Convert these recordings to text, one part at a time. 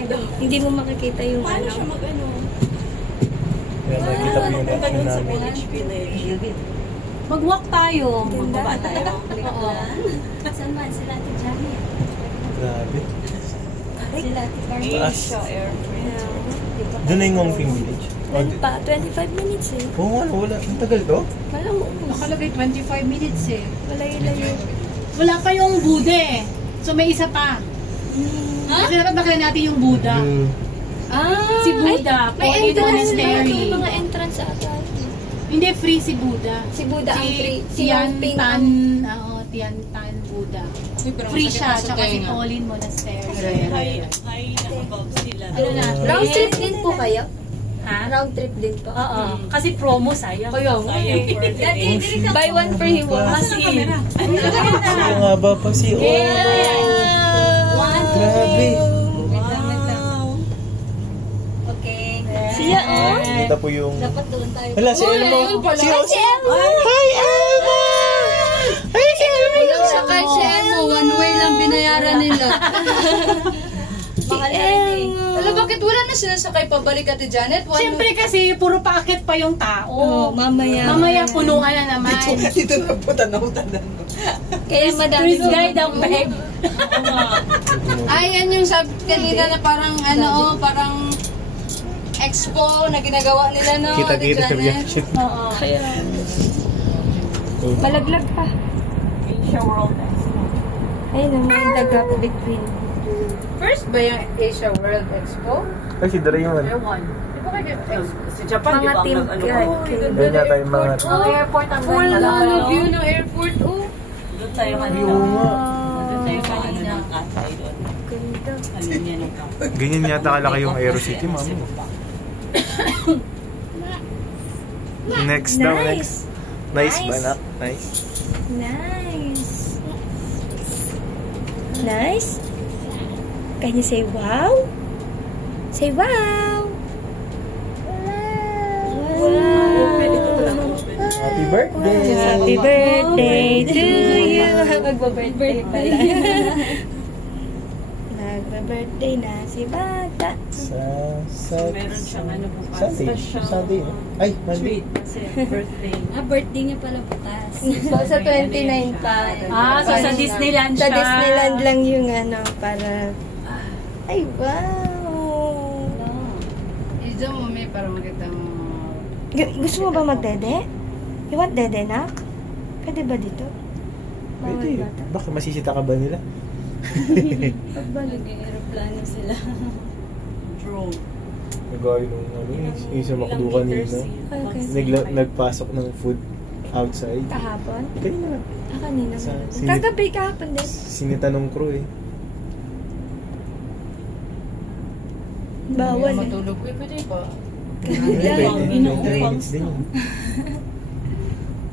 Hindi mo makikita yung Paano ano. siya mag-ano? Kaya nakikita po yung Punta action dun sa namin. Village Village. Mag-walk tayo. Magbaba tayo. Oo. Saan man? Sila Ate Janet. Grabe. Sila Ate Carmen. Taas. Asia Airport. Doon na yung Ngongping Village. Meron pa, 25 minutes eh. Oo nga, wala. Ang tagal to? Wala mo. Nakalagay 25 minutes eh. Wala yun lang yun. Wala pa yung Buddha eh. So may isa pa. Kasi dapat nakita natin yung Buddha. Ah, Si Buddha. may Paulit entrance na. monastery. May mga entrance ata. Hindi, free si Buddha. Si Buddha ang free. Si Tian Yongping Tan, ang... Tian Tan Buddha. Free siya, tsaka si Pauline Monastery. High na above sila. Ano na? Round trip din po kayo? Ha? Round trip din po. Oo. Kasi promo sayang. Buy one free one. Oo nga ba pa si Grabe. Siya oh. Kita po yung... Dapat doon tayo. Wala, si Elmo. Si Elmo. Hi, Elmo! Hi, si Elmo! Sakay si Elmo. One way lang binayaran nila. Si Elmo. Alam, bakit wala na sinasakay pabalik Ate Janet? Siyempre kasi puro paakit pa yung tao. Oh, mamaya. Mamaya punuan na naman. Dito na po tanaw-tanan. Kaya madami. Tourist guide ang babe. Ay, yan yung sabi kanina na parang parang expo na ginagawa nila, no? Kita-kita Ate sa Janet? reaction. Oo. Malaglag pa. Asia World Expo. Ayun naman the gap between. First ba yung Asia World Expo? Ay, si Doraemon. Di ba kayo Si Japan, di Mga ba? team Ano guide. Doon na tayo mga... Airport ang Full ganda. view ng airport, oh. Doon tayo kanina. Oo nga. Doon tayo kanina ng katay doon. Ganda. Alinya ng katay. Ganyan yata kalaki yung Aerocity, mami. Next daw, next. Nice ba, nak? Nice. Nice. Nice. Can you say wow? Say wow. Happy birthday! Happy birthday to you. Magba-birthday pala. Nagba-birthday na si Bata. Meron siyang ano bukas. Sunday. Sunday, no? Ay, Monday. Treat kasi birthday. Birthday niya pala bukas. So, sa 29 pa. So sa Disneyland Sa siya. Disneyland lang yung para... Ay, wow! Izo mo, may para makita mo. Gusto mo ba magdede? You want dede, nak? Pwede ba dito? Pwede. Baka masisita ka ba nila? Pagbalik. Nag-aeroplano sila. Drone. Nagaya nung yung sa Macdo kanina. Okay. Nagpasok ng food outside. Kahapon? Kanina lang. Kanina Sa- meron. sini- Kagabi, kahapon din. Sinitanong crew eh. Bawal eh. Matulog. Uy, pwede ba? Pwede. 20 minutes din yun.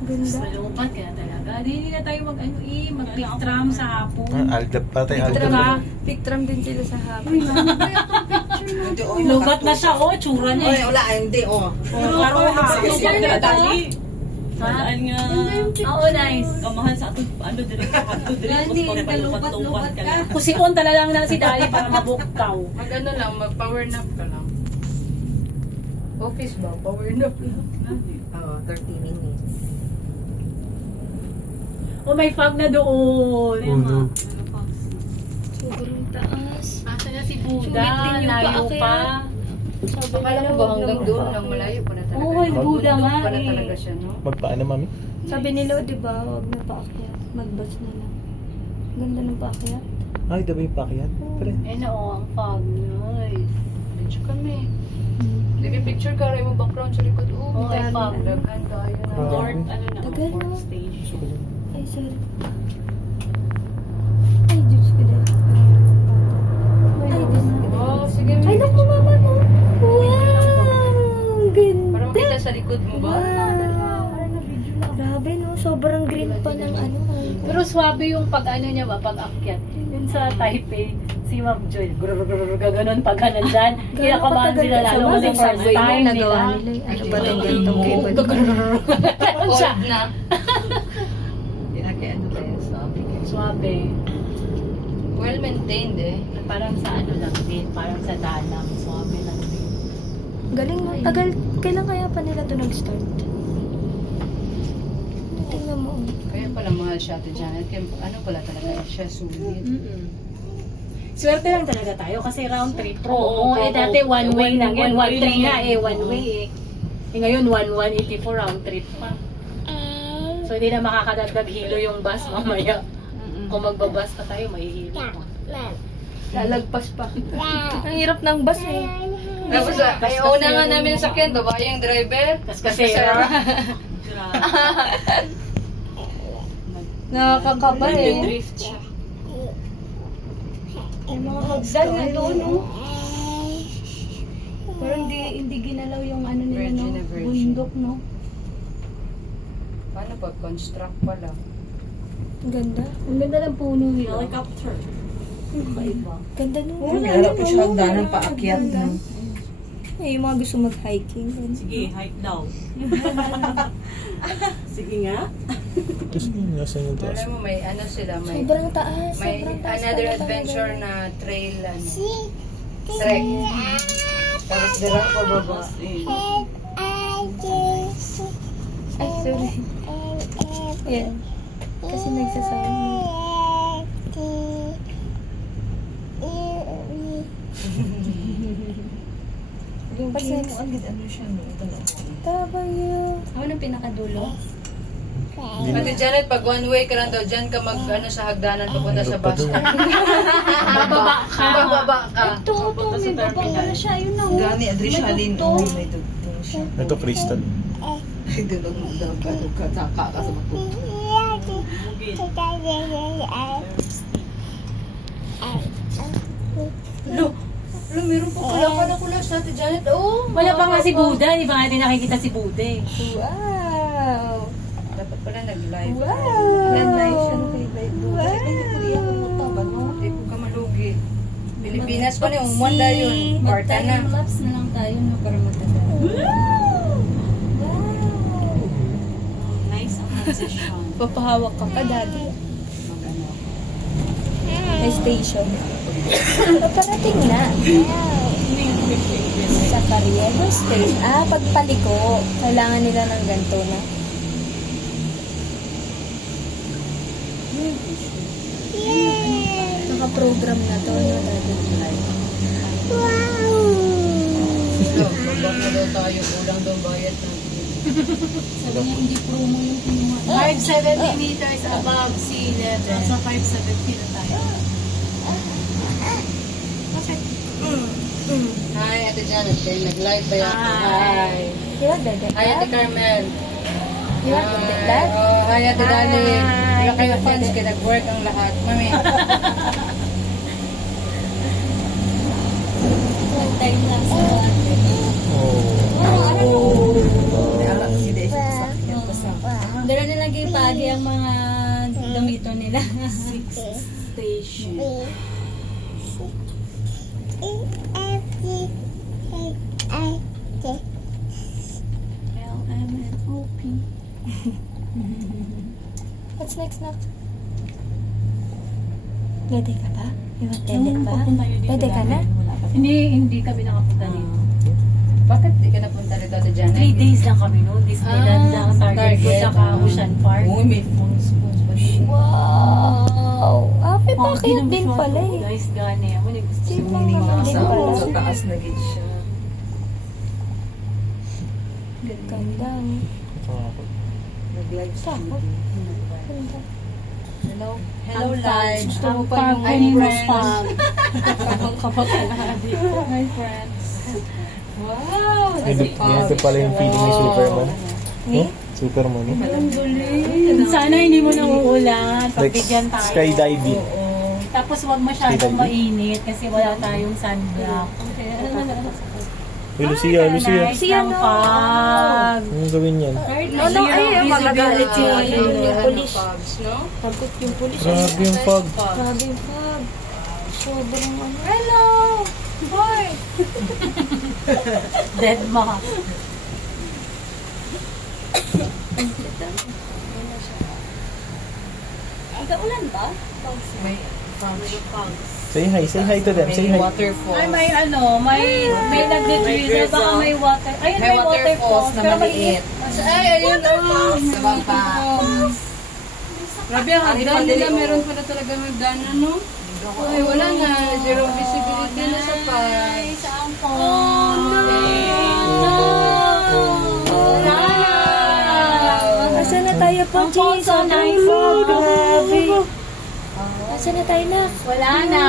Ganda. Malungkot kaya talaga. Hindi na tayo mag-pick tram sa hapon. Aldab pa tayo. Pictram, Aldab. pictram din sila sa hapon. Lugat na siya, tsura niya. Ay, wala, hindi, oh. Pero hapon. Saan nga? Oo, nice. Kamahal sa ato, ano, direct ato, direct palupat-lupat ka lang. Kusikon talaga na si Dali para mabuktaw. Mag-ano lang, mag-power nap ka lang. Office ba? Power nap lang. Oo, 30 minutes. Oh, may fog na doon. Uno. Sobrang taas. Asa na si Sulit Buddha? din yung Layo paakyat. pa. Akala ko ba hanggang doon lang malayo pa na talaga? Oo, may Buddha nga Pa na eh. talaga siya, no? Magpaano, mami? Sabi nila, di ba, huwag na paakyat. Mag-bus na lang. Ganda ng paakyat. Ay, diba yung pakyat? Pre. Eh no, ang fog. Nice. Picture kami. Sige, picture ka rin mo background sa likod. Oo, ay fog. Daghan tayo na. North, ano na, Tagal, no? fourth stage. Ay, sorry. Ay, Diyos ko dahil. Ay, Diyos ko. Oh, sige. Ay, naku, mama mo. Wow! Ganda. Para makita sa likod mo ba? Grabe, no? Sobrang green pa ng ano. Pero swabe yung pag-ano niya ba, pag-akyat. Yun sa Taipei, si Ma'am Joy, gaganon pag nandyan. Kinakabahan sila lalo kasi first time nila. Ano ba itong gantong cable? Ganon siya. Old na. Hindi na kaya ano tayo sa Swabe. Well maintained eh. Parang sa ano lang din, parang sa dalang, swabe lang din. Galing mo. Tagal, kailan kaya pa nila ito nag-start? Tingnan mo. Kaya pala mahal siya, Ate Janet. Kaya ano pala talaga siya, sulit. Swerte lang talaga tayo kasi round trip. Oo, dati one way lang yan. 1-3 nga one way ngayon 184 round trip pa. So hindi na makakadagdag hilo yung bus mamaya. Kung magbabas pa tayo, may hilo pa. Lalagpas pa. Ang hirap ng bus eh. Tapos, ay una nga namin sa sakyan, babae yung driver. Kasera. Nakakakaba eh. Drift siya. Yung mga hagdan na doon, no? Pero hindi ginalaw yung ano nila, no? Bundok, no? Paano pag-construct pala? Ang ganda. Ang ganda ng puno nila. Helicopter. Ganda, no? Meron po siya hagdanan paakyat, no? Eh, yung mga gusto mag-hiking. Sige, hike daw. Sige nga. Tapos nasa yung taas. Alam mo, may ano sila, may Sobrang taas. may Sobrang taas another pala adventure talaga. na trail, ano, trek. Tapos dira ko baba. Ay, sorry. Ayan. Kasi nagsasabi. Yung next. Tabayo. Ano na pinakadulo? Ate Janet, pag one way ka lang daw, dyan ka mag, ano, sa hagdanan papunta sa bus. Bababa ka. Bababa ka. Ito, may baba pala siya. Yun na. Gani, Adri siya din. May May dugtong siya. Ito, crystal. Ay, dulog mo daw ka. Kataka ka sa matutong. Lo, meron pa pala kula sa Ate Janet. Oh, Wala pa nga si Buda. Di ba natin nakikita si Buda eh. Wow. dapat pala nag-live. Wow. Nag-live siya ng kay Wow. Hindi ko ka malugi. Pilipinas pa na, umanda yun. Parta na. Time-lapse na lang tayo no, para magtagal. Nice ang transition. Papahawak ka pa, daddy. Mag-ano. May station. Paparating na. Sa Carriego Station. Pagpaliko. Kailangan nila ng ganito na. Naka-program na to, no, daddy? Wow! Babak na daw tayo. Kulang daw bayad natin. Sabi niya, hindi promo yung kinuha. 570 meters above sea level. Nasa 570 na tayo. Hi, Ate Janet. Kayo nag-live ba yan? Hi. You want that? Hi, Ate Carmel. You want that? Oh, hi, Ate Dali. Hi. Wala kayo fans. Kaya nag-work ang lahat. Mami. Time-lapse na lang. Alam si Dave sa sakyan pa sa Dara nilagay pagi ang mga gamito nila. Station. LMNOP. What's next na? Ready ka ba? You want ready ba? Ready ka na? Hindi kami nakapunta dito. Bakit di ka napunta rito, Ate Janet? 3 days lang kami noon. Disneyland lang, Target ko, Target. tsaka Ocean Park. Uy, may phones pa siya. Wow! May Oh, pakyat din pala eh. Guys, gani. Ako Si nag-gusto. Mama din Sa pala. taas na gid siya. Ganda. Nag-live siya. Ganda. Hello? Hello, live. Gusto mo pa yung Hi, friends. Hi, friends. Wow! Ito pala yung feeling ni Superman. Ni? Superman. Sana hindi mo nauulan. Pagbigyan tayo. Skydiving. Tapos huwag masyadong Skydiving. mainit kasi wala tayong sunblock. Hey, Lucia, Lucia. Nice ang pag. Anong gawin yan? Ano, ay, magagalit yung pulis. Pogs, no? Pagkot yung pulis. Grabe yung fog. Grabe yung fog. Sobrang ano. Hello! Boy! Dead ma. Ika ulan ba? May Fogs. Say hi to them. Say hi. Waterfalls. Ay, may nag-retrieve. Baka may water. Ayun, May waterfalls na pero maliit. Ay, ayun lang. Sa baba. Grabe, ang hagdan nila. Meron pala talaga may dana, no? Ay, wala na. Zero visibility na sa pag. Oh, no! Asan na tayo po, G? So nice. Grabe. Asan na tayo, Nak? Wala na.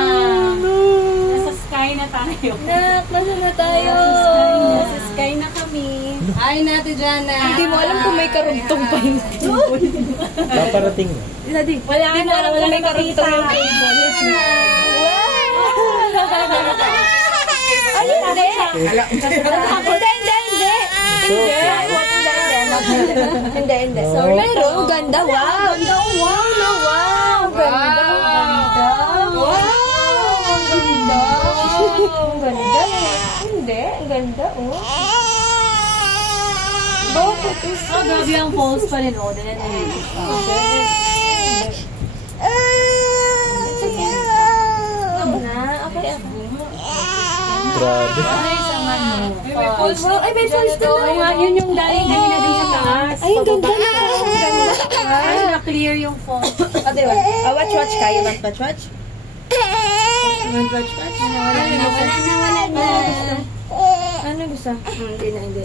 Nasa sky na tayo. Nak, nasan na tayo? Nasa sky na kami. Hi, Nati Jana. Hindi mo alam kung may karugtong pa yun. Paparating na. Wala na. Wala may karugtong yung Ay, hindi. Hindi. Sorry. Pero, ganda. Wow. Wow. Ganda. Ang ganda. Hindi. Ang ganda, oh. Bakit? Oh, grabe ang falls pa rin. Oh, din Grabe. May falls na. Ay, may falls na. Yun yung dahil kanina din sa taas. Ay, ang ganda na. Ang ganda. Ay, na-clear yung falls. Watch. Kayo want watch? Wala na. Ano gusto? Hindi. No.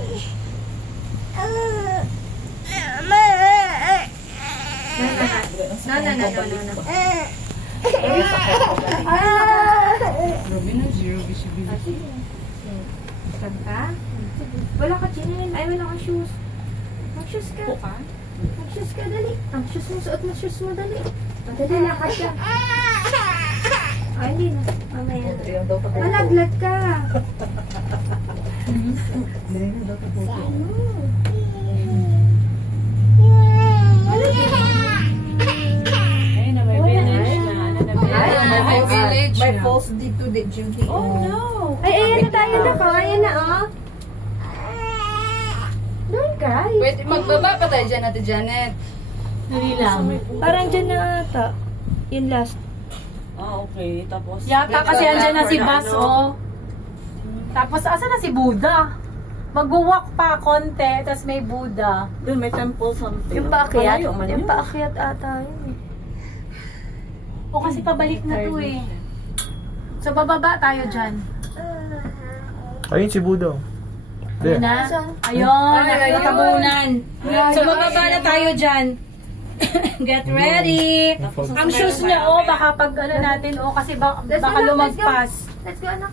Grabe na, zero visibility. Ka? Wala ka chinin. Ay, wala ka shoes. Mag-shoes ka. Mag-shoes ka, dali. Ang shoes mo, suot mo shoes mo, dali. Dali, lakad ka. Ay, hindi na. Mamaya. Malaglag ka. Ay, na may village na. May village May na. falls dito, drinking. Oh, no. Ay, ayan na tayo na ka. Ayan na, oh. Doon ka. Wait, magbaba pa tayo dyan, Ate Janet. Dali lang. Parang dyan na ata. Yun last. Okay. Tapos, Yata kasi andyan na si Bas, oh. Tapos, asa na si Buddha? Mag-walk pa konti, tapos may Buddha. doon may temple something. Yung paakyat. Malayo man Yung yun. paakyat ata yun. O kasi pabalik na to eh. So, bababa tayo dyan. Ayun si Budo. Ayun na. Ayun, nakatabunan. So, bababa na tayo dyan. Get ready. Ang shoes niya, oh, baka pag ano natin, oh, kasi baka lumagpas. Let's go, anak.